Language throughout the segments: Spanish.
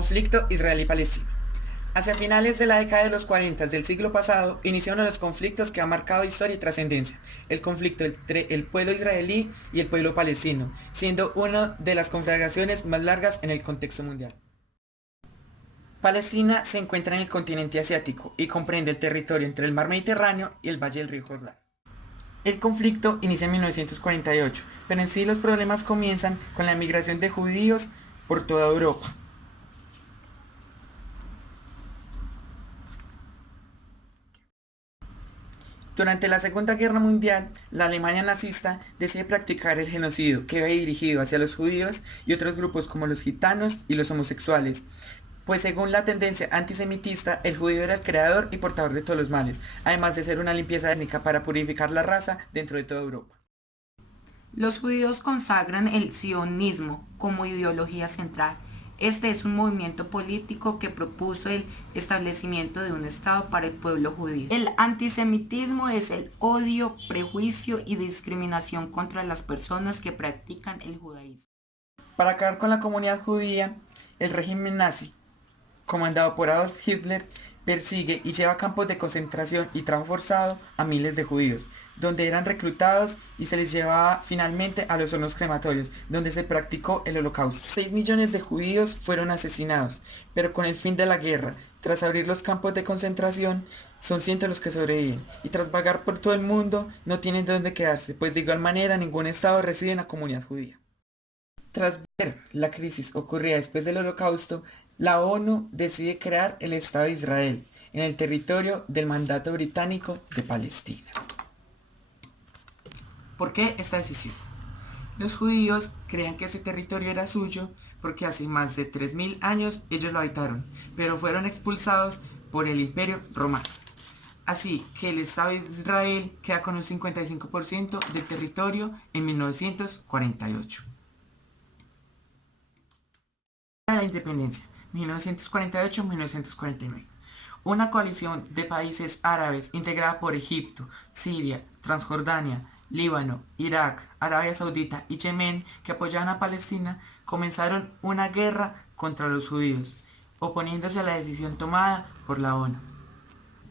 Conflicto israelí-palestino. Hacia finales de la década de los 40 del siglo pasado, inició uno de los conflictos que ha marcado historia y trascendencia, el conflicto entre el pueblo israelí y el pueblo palestino, siendo una de las conflagraciones más largas en el contexto mundial. Palestina se encuentra en el continente asiático y comprende el territorio entre el mar Mediterráneo y el valle del río Jordán. El conflicto inicia en 1948, pero en sí los problemas comienzan con la emigración de judíos por toda Europa. Durante la Segunda Guerra Mundial, la Alemania nazista decide practicar el genocidio que iba dirigido hacia los judíos y otros grupos como los gitanos y los homosexuales, pues según la tendencia antisemitista, el judío era el creador y portador de todos los males, además de ser una limpieza étnica para purificar la raza dentro de toda Europa. Los judíos consagran el sionismo como ideología central. Este es un movimiento político que propuso el establecimiento de un Estado para el pueblo judío. El antisemitismo es el odio, prejuicio y discriminación contra las personas que practican el judaísmo. Para acabar con la comunidad judía, el régimen nazi, comandado por Adolf Hitler, persigue y lleva a campos de concentración y trabajo forzado a miles de judíos, donde eran reclutados y se les llevaba finalmente a los hornos crematorios, donde se practicó el holocausto. 6 millones de judíos fueron asesinados, pero con el fin de la guerra, tras abrir los campos de concentración, son cientos los que sobreviven, y tras vagar por todo el mundo, no tienen de dónde quedarse, pues de igual manera ningún estado recibe en la comunidad judía. Tras ver la crisis ocurrida después del holocausto, la ONU decide crear el Estado de Israel en el territorio del mandato británico de Palestina. ¿Por qué esta decisión? Los judíos creían que ese territorio era suyo porque hace más de 3000 años ellos lo habitaron, pero fueron expulsados por el Imperio Romano. Así que el Estado de Israel queda con un 55% del territorio en 1948. La independencia, 1948-1949. Una coalición de países árabes integrada por Egipto, Siria, Transjordania, Líbano, Irak, Arabia Saudita y Yemen, que apoyaban a Palestina, comenzaron una guerra contra los judíos, oponiéndose a la decisión tomada por la ONU.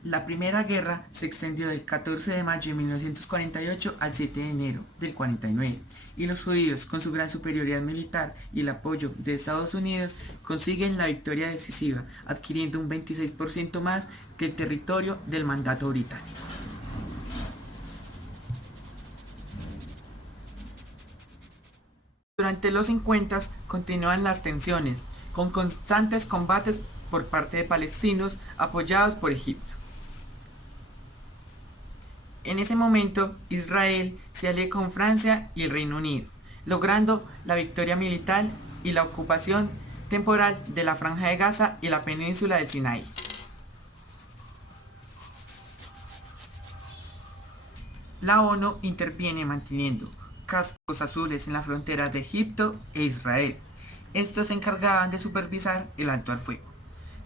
La primera guerra se extendió del 14 de mayo de 1948 al 7 de enero del 49, y los judíos, con su gran superioridad militar y el apoyo de Estados Unidos, consiguen la victoria decisiva, adquiriendo un 26% más que el territorio del mandato británico. Durante los 50 continúan las tensiones, con constantes combates por parte de palestinos apoyados por Egipto. En ese momento, Israel se alía con Francia y el Reino Unido, logrando la victoria militar y la ocupación temporal de la Franja de Gaza y la península del Sinaí. La ONU interviene manteniendo cascos azules en la frontera de Egipto e Israel. Estos se encargaban de supervisar el alto al fuego.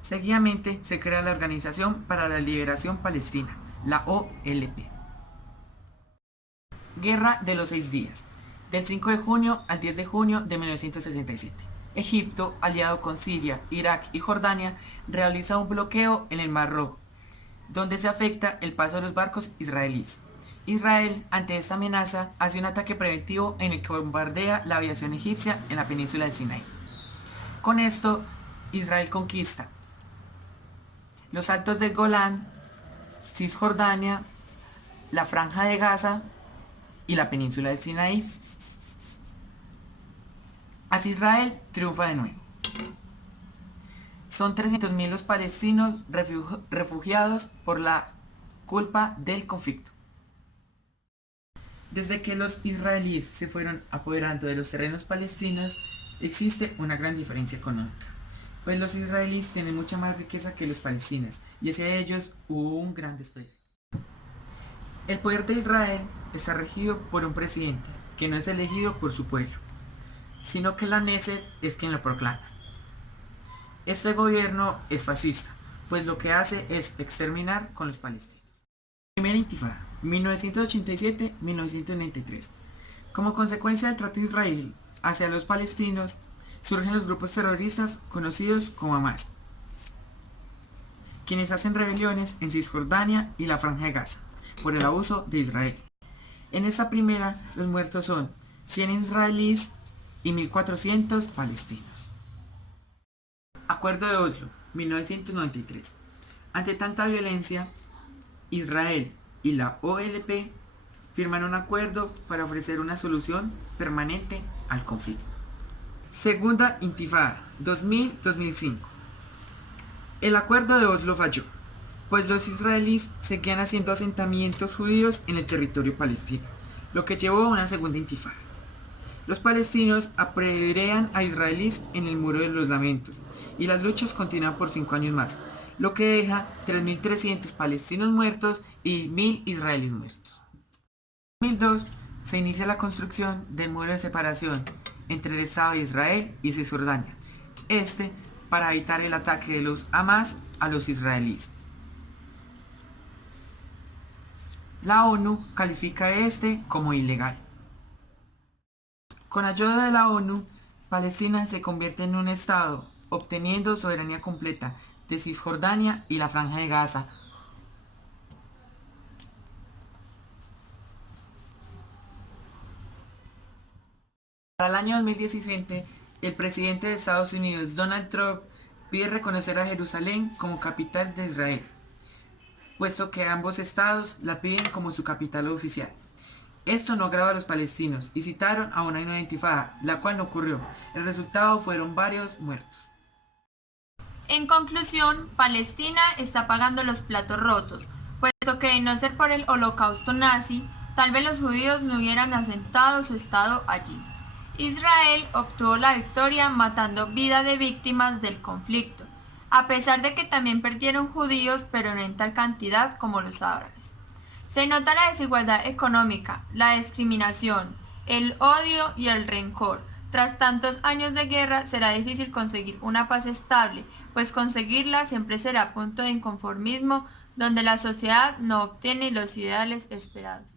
Seguidamente se crea la Organización para la Liberación Palestina, la OLP. Guerra de los 6 días, del 5 de junio al 10 de junio de 1967. Egipto, aliado con Siria, Irak y Jordania, realiza un bloqueo en el Mar Rojo, donde se afecta el paso de los barcos israelíes. Israel, ante esta amenaza, hace un ataque preventivo en el que bombardea la aviación egipcia en la península del Sinaí. Con esto, Israel conquista los Altos del Golán, Cisjordania, la Franja de Gaza y la península del Sinaí. Así Israel triunfa de nuevo. Son 300.000 los palestinos refugiados por la culpa del conflicto. Desde que los israelíes se fueron apoderando de los terrenos palestinos, existe una gran diferencia económica, pues los israelíes tienen mucha más riqueza que los palestinos, y hacia ellos hubo un gran desprecio. El poder de Israel está regido por un presidente, que no es elegido por su pueblo, sino que la Knesset es quien lo proclama. Este gobierno es fascista, pues lo que hace es exterminar con los palestinos. Primera Intifada, 1987-1993. Como consecuencia del trato de Israel hacia los palestinos, surgen los grupos terroristas conocidos como Hamas, quienes hacen rebeliones en Cisjordania y la Franja de Gaza por el abuso de Israel. En esta primera, los muertos son 100 israelíes y 1.400 palestinos. Acuerdo de Oslo, 1993. Ante tanta violencia, Israel y la OLP firman un acuerdo para ofrecer una solución permanente al conflicto. Segunda Intifada, 2000-2005. El acuerdo de Oslo falló, pues los israelíes seguían haciendo asentamientos judíos en el territorio palestino, lo que llevó a una segunda intifada. Los palestinos apedrean a israelíes en el Muro de los Lamentos, y las luchas continúan por 5 años más, lo que deja 3.300 palestinos muertos y 1.000 israelíes muertos. En 2002 se inicia la construcción del muro de separación entre el Estado de Israel y Cisjordania, para evitar el ataque de los Hamas a los israelíes. La ONU califica como ilegal. Con ayuda de la ONU, Palestina se convierte en un Estado, obteniendo soberanía completa de Cisjordania y la Franja de Gaza. Para el año 2017, el presidente de Estados Unidos, Donald Trump, pide reconocer a Jerusalén como capital de Israel, puesto que ambos estados la piden como su capital oficial. Esto no agrada a los palestinos y citaron a una nueva intifada, la cual no ocurrió. El resultado fueron varios muertos. En conclusión, Palestina está pagando los platos rotos, puesto que de no ser por el holocausto nazi, tal vez los judíos no hubieran asentado su estado allí. Israel obtuvo la victoria matando vidas de víctimas del conflicto, a pesar de que también perdieron judíos, pero no en tal cantidad como los árabes. Se nota la desigualdad económica, la discriminación, el odio y el rencor. Tras tantos años de guerra será difícil conseguir una paz estable, pues conseguirla siempre será punto de inconformismo donde la sociedad no obtiene los ideales esperados.